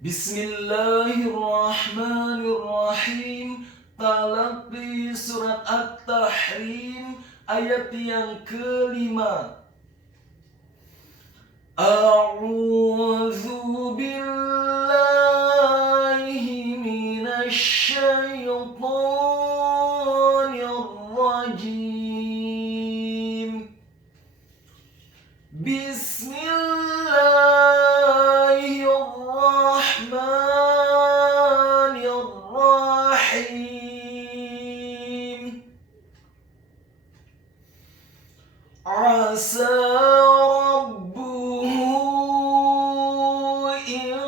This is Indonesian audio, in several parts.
Bismillahirrahmanirrahim. Talaqi surat At-Tahrim ayat yang kelima. A'udzu billahi minasy syaithanir rajim. Bismillahirrahmanirrahim. Asa rabbuhu in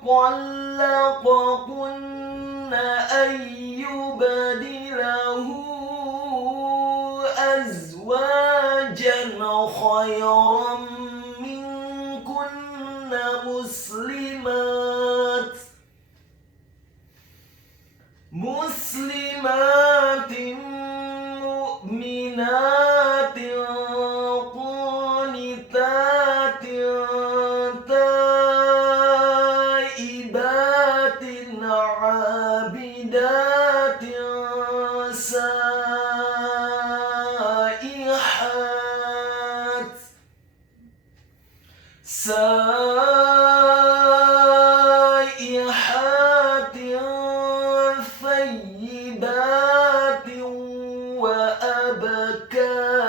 talaqakunna ayyubadilahu azwajan khayran minkunna muslimatin mu'minatin qanitatin taibatin abidatin saihatin thayyibatin wa abkara.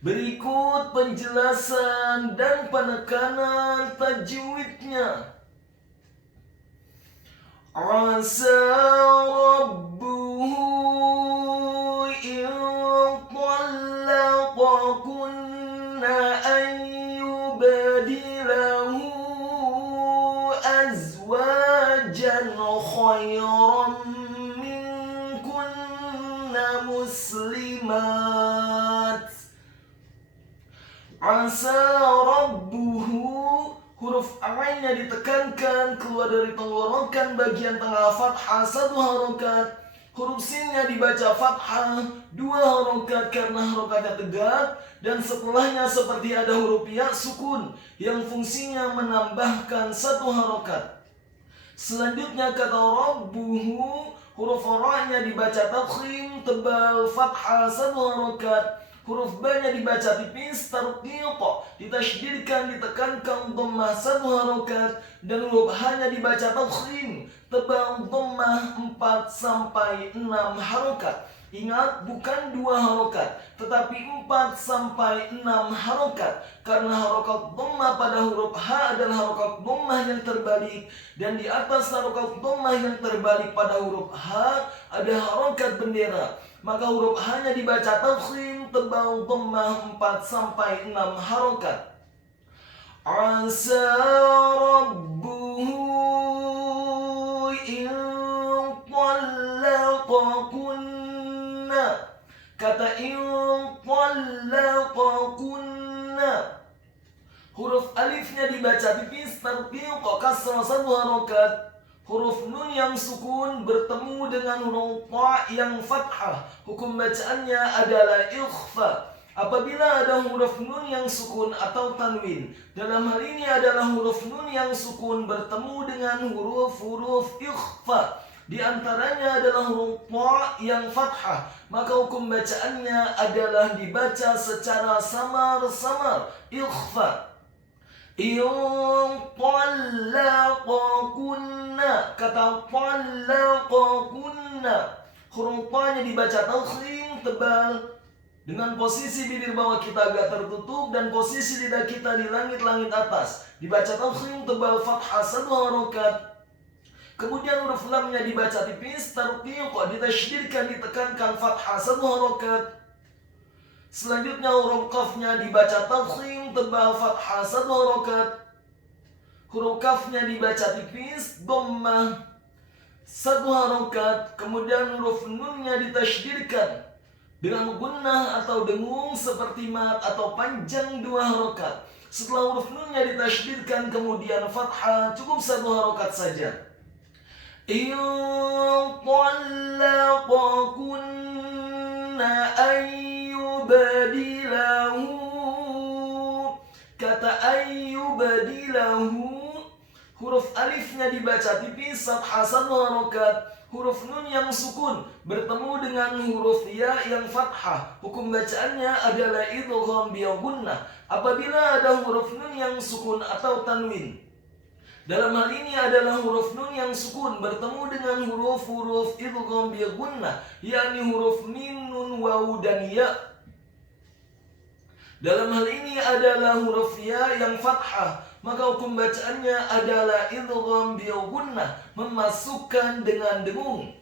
Berikut penjelasan dan penekanan tajwidnya. Asa rabbuhu in talaqakunna ayyubadilahu azwajan khayran minkunna muslimat. Asa rabbuhu, huruf A-nya ditekankan keluar dari tenggorokan bagian tengah fathah 1 harokat. Huruf Sin-nya dibaca fathah 2 harokat karena harokatnya tegak, dan setelahnya seperti ada huruf ya sukun yang fungsinya menambahkan 1 harokat. Selanjutnya kata rabbuhu, huruf Ra-nya dibaca tafkhim tebal fathah 1 harokat. Huruf B-nya dibaca tipis tarqiq, ditasydidkan ditekankan dhammah 1 harokat, dan huruf H-nya dibaca tafkhim tebal dhammah 4 sampai 6 harokat. Ingat, bukan 2 harokat, tetapi 4 sampai 6 harokat, karena harokat dhammah pada huruf H adalah harokat dhammah yang terbalik, dan di atas harokat dhammah yang terbalik pada huruf H ada harokat bendera. Maka huruf H-nya dibaca tafkhim tebal dhammah 4 sampai 6 harokat. Asa rabbuhu in talaqakunna. Kata in talaqakunna, huruf alifnya dibaca tipis tarqiq kasrah 1 harokat. Huruf nun yang sukun bertemu dengan huruf ta yang fathah, hukum bacaannya adalah ikhfa. Apabila ada huruf nun yang sukun atau tanwin, dalam hal ini adalah huruf nun yang sukun bertemu dengan huruf-huruf ikhfa, di antaranya adalah huruf ta yang fathah, maka hukum bacaannya adalah dibaca secara samar-samar, ikhfa. In talaqakunna, kata talaqakunna, huruf ta-nya dibaca tafkhim tebal dengan posisi bibir bawah kita agak tertutup dan posisi lidah kita di langit-langit atas, dibaca tafkhim tebal fathah 1 harokat. Kemudian huruf lam-nya dibaca tipis tarqiq, ditasydidkan ditekankan fathah 1 harokat. Selanjutnya huruf qaf-nya dibaca tafkhim tebal fathah 1 harokat. Huruf kaf-nya dibaca tipis dhammah 1 harokat. Kemudian huruf nun-nya ditasydidkan dengan gunnah atau dengung seperti mat atau panjang 2 harokat. Setelah huruf nun-nya ditasydidkan kemudian fathah, cukup 1 harokat saja. In talaqakunna ayyubadilahu, Kata ayyubadilahu, huruf alifnya dibaca tipis, fathah 1 harokat. Huruf nun yang sukun bertemu dengan huruf ya yang fathah. Hukum bacaannya adalah idgham bil gunnah apabila ada huruf nun yang sukun atau tanwin. Dalam hal ini adalah huruf nun yang sukun bertemu dengan huruf-huruf idgham bil gunnah, yakni huruf mim, nun, waw, dan ya. Dalam hal ini adalah huruf ya yang fathah, maka hukum bacaannya adalah idgham bil gunnah, memasukkan dengan dengung.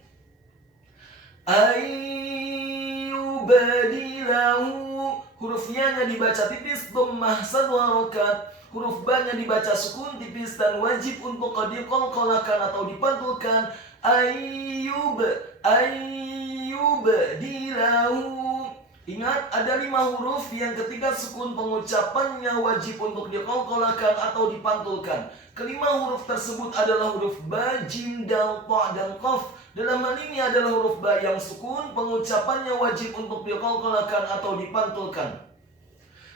Ayyubadilahu, huruf ya-nya dibaca tipis, dhammah 1 harokat. Huruf ba-nya dibaca sukun tipis dan wajib untuk diqalqalakan atau dipantulkan. Ayyubadilahu. Ingat, ada 5 huruf yang ketika sukun pengucapannya wajib untuk diqalqalakan atau dipantulkan. Kelima huruf tersebut adalah huruf ba, jim, dal, ta, dan qaf. Dalam hal ini adalah huruf ba yang sukun, pengucapannya wajib untuk diqalqalakan atau dipantulkan.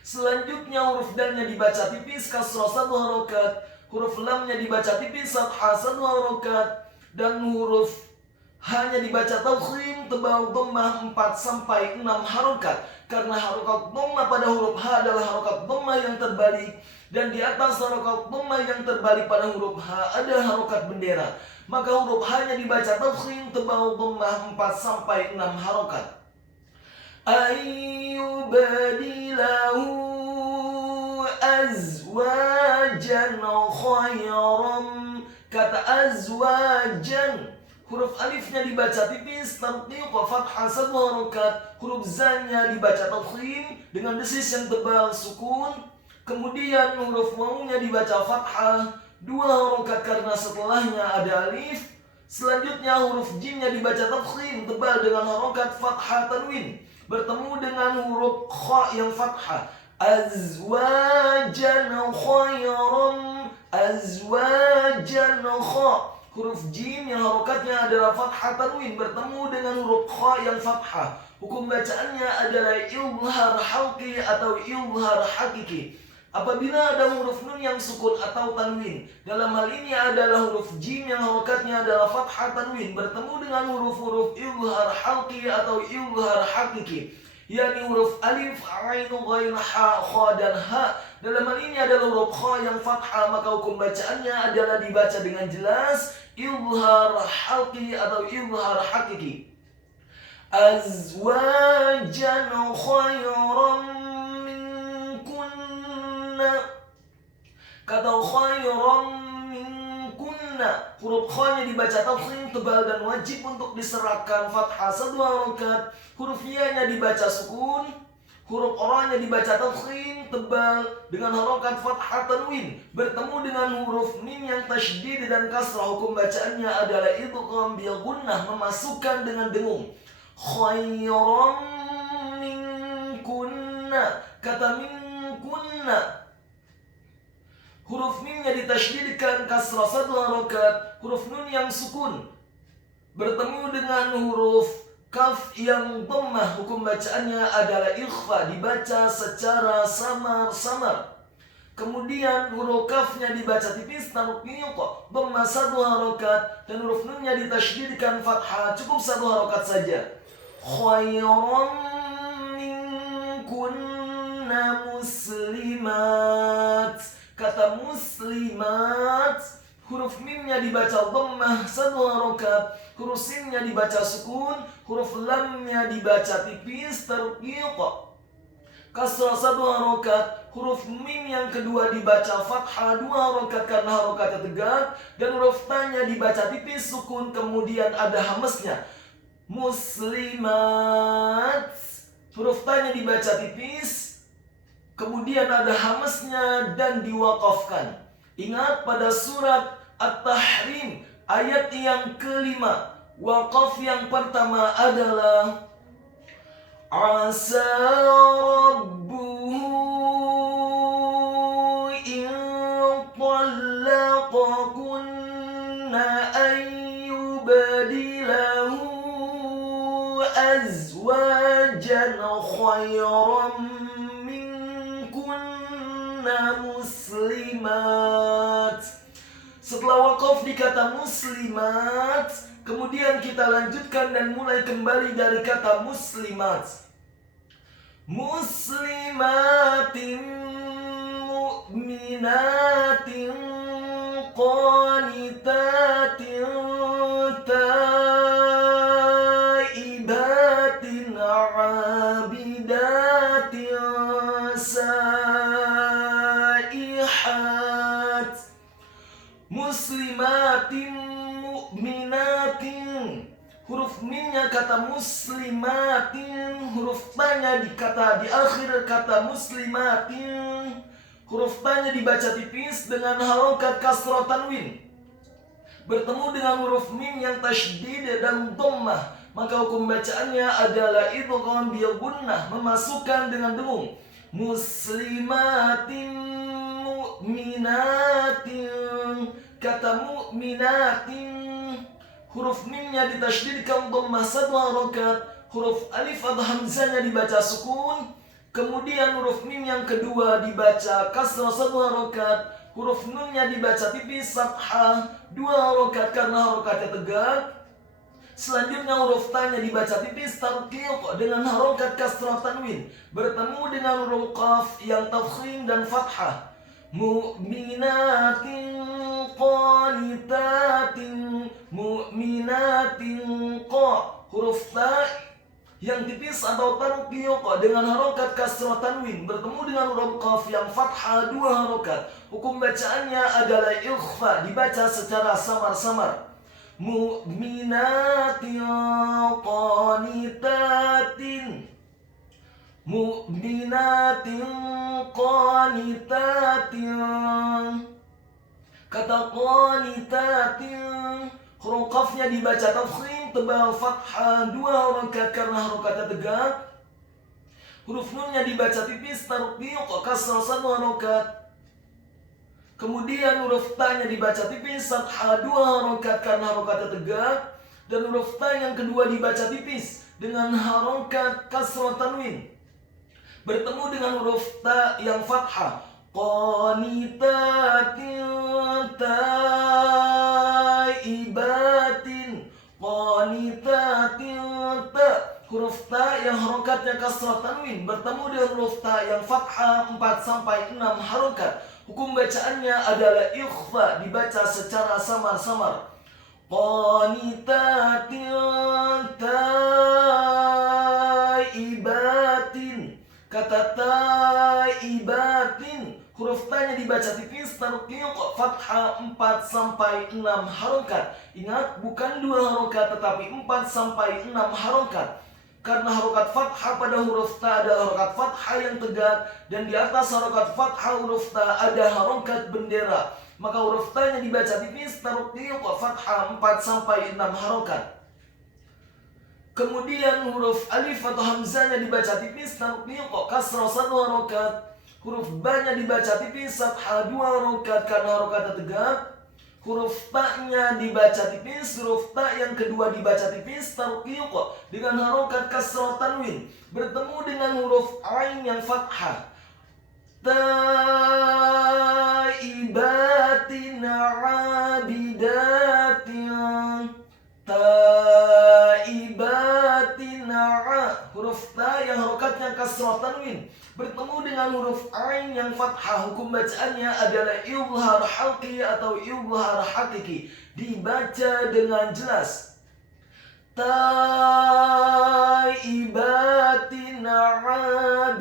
Selanjutnya huruf dal-nya dibaca tipis, kasrah 1 harokat. Huruf lam-nya dibaca tipis, fathah 1 harokat. Dan huruf hanya dibaca tafkhim, tebal, dhammah 4-6 harokat. Karena harokat dhammah pada huruf H adalah harokat dhammah yang terbalik, dan di atas harokat dhammah yang terbalik pada huruf H ada harokat bendera. Maka huruf H-nya dibaca tafkhim, tebal, dhammah 4-6 harokat. Ayyubadilahu azwajan khayram. Kata azwajan, huruf alifnya dibaca tipis, tarqiq, fathah 1 harokat. Huruf za-nya dibaca tafkhim dengan desis yang tebal, sukun. Kemudian huruf waw-nya dibaca fathah 2 harokat karena setelahnya ada alif. Selanjutnya huruf jim-nya dibaca tafkhim, tebal dengan harokat fathah tanwin, bertemu dengan huruf kha yang fathah. Azwajan khayram, azwajan kha. Huruf jim yang harokatnya adalah fathah tanwin bertemu dengan huruf kha yang fathah. Hukum bacaannya adalah izhar halqi atau izhar hakiki. Apabila ada huruf nun yang sukun atau tanwin, dalam hal ini adalah huruf jim yang harokatnya adalah fathah tanwin bertemu dengan huruf-huruf izhar halqi atau izhar hakiki, yakni huruf alif, ain, ghain, ha, kha, dan ha. Dalam hal ini adalah huruf kha yang fathah, maka hukum bacaannya adalah dibaca dengan jelas izhar halqi atau izhar hakiki. Azwajan khayran minkunna. Kata khayran minkunna, huruf kha-nya dibaca tafkhim, tebal, dan wajib untuk diserahkan fathah 1 harokat. Huruf ya-nya dibaca sukun. Huruf ra-nya dibaca tafkhim, tebal, dengan harokat fathah tanwin, bertemu dengan huruf mim yang tasydid dan kasrah. Hukum bacaannya adalah idgham bil gunnah, memasukkan dengan dengung. Khayran minkunna. Kata minkunna, huruf mimnya ditasydidkan, kasrah 1 harokat. Huruf nun yang sukun bertemu dengan huruf kaf yang dhammah. Hukum bacaannya adalah ikhfa, dibaca secara samar-samar. Kemudian huruf kafnya dibaca tipis, tarqiq, dhammah 1 harokat, dan huruf nunnya ditasydidkan fathah, cukup 1 harokat saja. Khayran minkunna muslimat. Kata muslimat, huruf mimnya dibaca dhammah 1 harokat, huruf sinnya dibaca sukun, huruf lamnya dibaca tipis, tarqiq, kasrah 1 harokat. Huruf mim yang kedua dibaca fathah 2 harokat karena harokatnya tegak, dan huruf ta-nya dibaca tipis, sukun, kemudian ada hamesnya. Muslimat, huruf ta-nya dibaca tipis, kemudian ada hamesnya dan diwaqafkan. Ingat, pada surat At-Tahrim ayat yang kelima, waqaf yang pertama adalah asa rabbuhu in talaqakunna ayyubadilahu azwajan khayran minkunna muslimat. Setelah waqaf di kata muslimat, kemudian kita lanjutkan dan mulai kembali dari kata muslimat. Muslimatin mu'minatin qanitatin taibatin abidatin saihat. Muslimatin mu'minatin, huruf minnya kata muslimatin, huruf tanya di akhir kata muslimatin, huruf tanya dibaca tipis dengan harokat kasrah tanwin, bertemu dengan huruf mim yang tasydid dan dhammah, maka hukum bacaannya adalah idgham bil gunnah, memasukkan dengan dengung. Muslimatin mu'minatin, kata mu'minatin, huruf mimnya ditasydidkan dhammah 1 harokat, huruf alif atau hamzahnya dibaca sukun, kemudian huruf mim yang kedua dibaca kasrah 1 harokat, huruf nunnya dibaca tipis fathah 2 harokat karena harokatnya tegak. Selanjutnya huruf tanya dibaca tipis tarqiq dengan harokat kasrah tanwin, bertemu dengan huruf qaf yang tafkhim dan fathah. Mu'minatin qanitatin, mu'minatin qa, huruf ta yang tipis atau tarqiq dengan harokat kasrah tanwin, bertemu dengan huruf qaf yang fathah 2 harokat. Hukum bacaannya adalah ikhfa, dibaca secara samar-samar. Mu'minatin qanitatin, mu'minatin qanitatin. Kata qanitatin, huruf qafnya dibaca tafkhim tebal fathah 2 harokat karena harokatnya tegak. Huruf nunnya dibaca tipis tarqiq kasrah 1 harokat. Kemudian huruf ta-nya dibaca tipis fathah 2 harokat karena harokatnya tegak, dan huruf ta yang kedua dibaca tipis dengan harokat kasrah tanwin, bertemu dengan huruf ta yang fathah. Qanitatin taibatin, qanitatin ta, huruf ta yang harokatnya kasrah tanwin, bertemu dengan huruf ta yang fathah 4-6 harokat. Hukum bacaannya adalah ikhfa, dibaca secara samar-samar. Qanitatin taibatin, kata taibatin, huruf ta-nya dibaca tipis tarqiq fathah 4-6 harokat. Ingat, bukan 2 harokat tetapi 4-6 harokat. Karena harokat fathah pada huruf ta adalah harokat fathah yang tegak, dan di atas harokat fathah huruf ta ada harokat bendera, maka huruf ta-nya dibaca tipis tarqiq fathah 4-6 harokat. Kemudian huruf alif atau hamzahnya dibaca tipis tarqiq kasrah 1 harokat, huruf ba-nya dibaca tipis fathah 2 harokat karena harokatnya tegak. Huruf ta-nya dibaca tipis, huruf ta yang kedua dibaca tipis tarqiq dengan harokat kasrah tanwin, bertemu dengan huruf ain yang fathah. Taibatin abidatin, taibatin huruf ta yang harokatnya kasrah tanwin, bertemu dengan huruf ain yang fathah. Hukum bacaannya adalah izhar halqi atau izhar hakiki, dibaca dengan jelas. Taibatin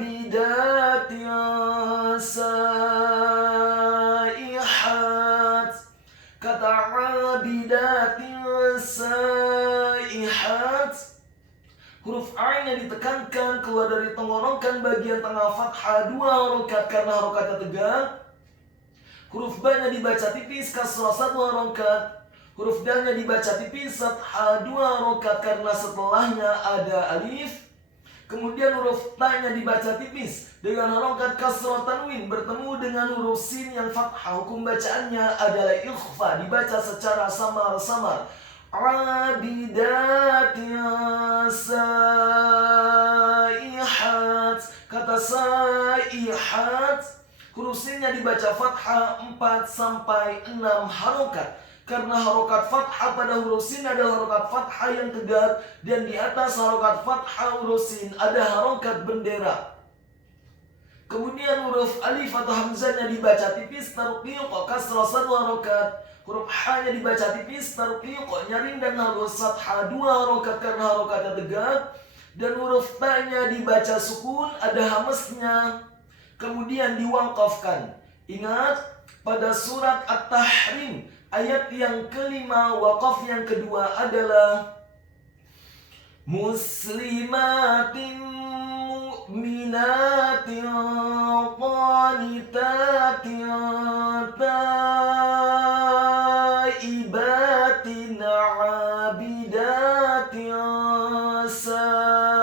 abidatin saihat, kata abidatin saihat, huruf ain yang ditekankan keluar dari tenggorokan bagian tengah fathah 2 harokat karena harokatnya tegak. Huruf ba-nya dibaca tipis kasrah 1 harokat. Huruf dal-nya dibaca tipis fathah 2 harokat karena setelahnya ada alif. Kemudian huruf ta-nya dibaca tipis dengan harokat kasrah tanwin, bertemu dengan huruf sin yang fathah. Hukum bacaannya adalah ikhfa, dibaca secara samar-samar. Abidatin saihat, kata saihat, Huruf sinnya dibaca fathah 4 sampai 6 harokat. Karena harokat fathah pada huruf sin adalah harokat fathah yang tegak, dan di atas harokat fathah huruf sin ada harokat bendera. Kemudian huruf alif atau hamzahnya dibaca tipis tarqiq kasrah 1 harokat. Huruf h-nya dibaca tipis tarqiq nyaring dan halus fathah 2 harokat karena harokatnya tegak. Dan huruf ta-nya dibaca sukun ada hamesnya. Kemudian diwakafkan. Ingat, pada surat At-Tahrim ayat yang kelima, wakaf yang kedua adalah muslimatin mu'minatin qanitatin taibatin abidatin saihat.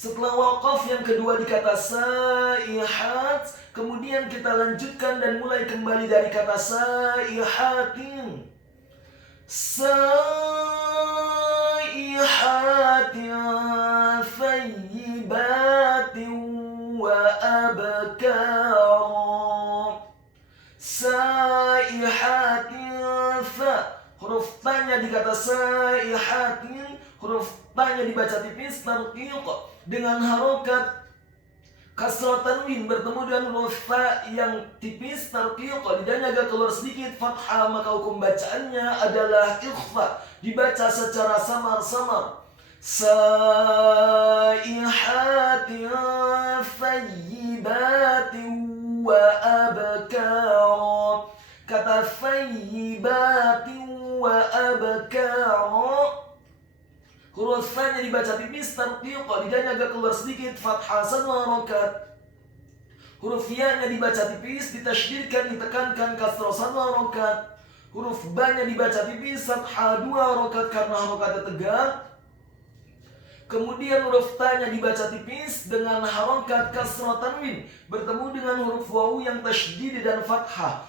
Setelah wakaf yang kedua di kata saihat, kemudian kita lanjutkan dan mulai kembali dari kata saihatin. Saihatin thayyibatin wa abkara. Saihatin fa. Huruf ta-nya di kata saihatin, huruf ta-nya dibaca tipis tarqiq dengan harokat kasrah tanwin bertemu dengan huruf fa yang tipis tarqiq, lidahnya agak keluar sedikit fathah, maka hukum bacaannya adalah ikhfa, dibaca secara samar-samar. Saihatin thayyibatin wa abkara. Kata thayyibatin wa abkara, huruf fa-nya dibaca tipis tarqiq, lidahnya agak keluar sedikit fathah 1 harokat. Huruf ya-nya dibaca tipis ditasydidkan ditekankan kasrah 1 harokat. Huruf ba-nya dibaca tipis fathah 2 harokat karena harokatnya tegak. Kemudian huruf ta-nya dibaca tipis dengan harokat kasrah tanwin bertemu dengan huruf wawu yang tasydid dan fathah.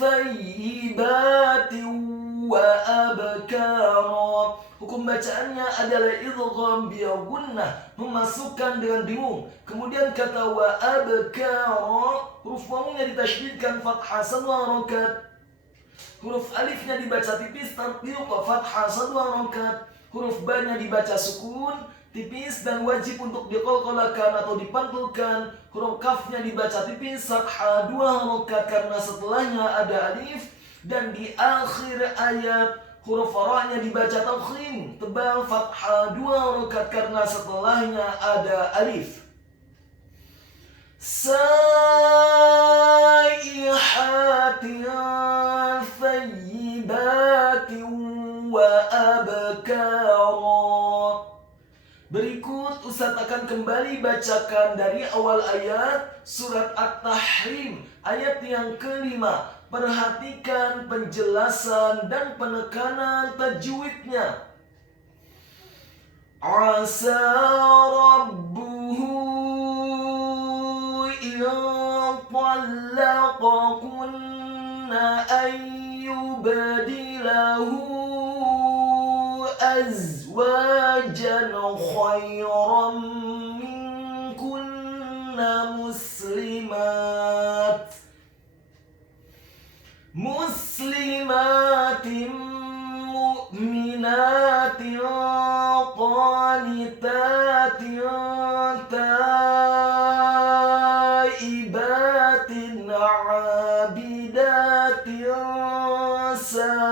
Thayyibatin wa abkara. Hukum bacaannya adalah idgham bi gunnah, memasukkan dengan dengung. Kemudian kata wa abkara, huruf wawunya ditasydidkan fathah 1 harokat. Huruf alifnya dibaca tipis tarqiq fathah 1 harokat. Huruf ba-nya dibaca sukun tipis dan wajib untuk diqalqalakan atau dipantulkan. Huruf kafnya dibaca tipis fathah 2 harokat karena setelahnya ada alif. Dan di akhir ayat huruf ra-nya dibaca tafkhim tebal fathah 2 harokat karena setelahnya ada alif. Saihatin thayyibatin wa abkara. Berikut Ustaz akan kembali bacakan dari awal ayat surat At-Tahrim ayat yang kelima. Perhatikan penjelasan dan penekanan tajwidnya. Asa rabbuhu in talaqakunna ayyubadilahu azwajan khairan minkunna muslimatin mu'minatin qanitatin taibatin abidatin saihat.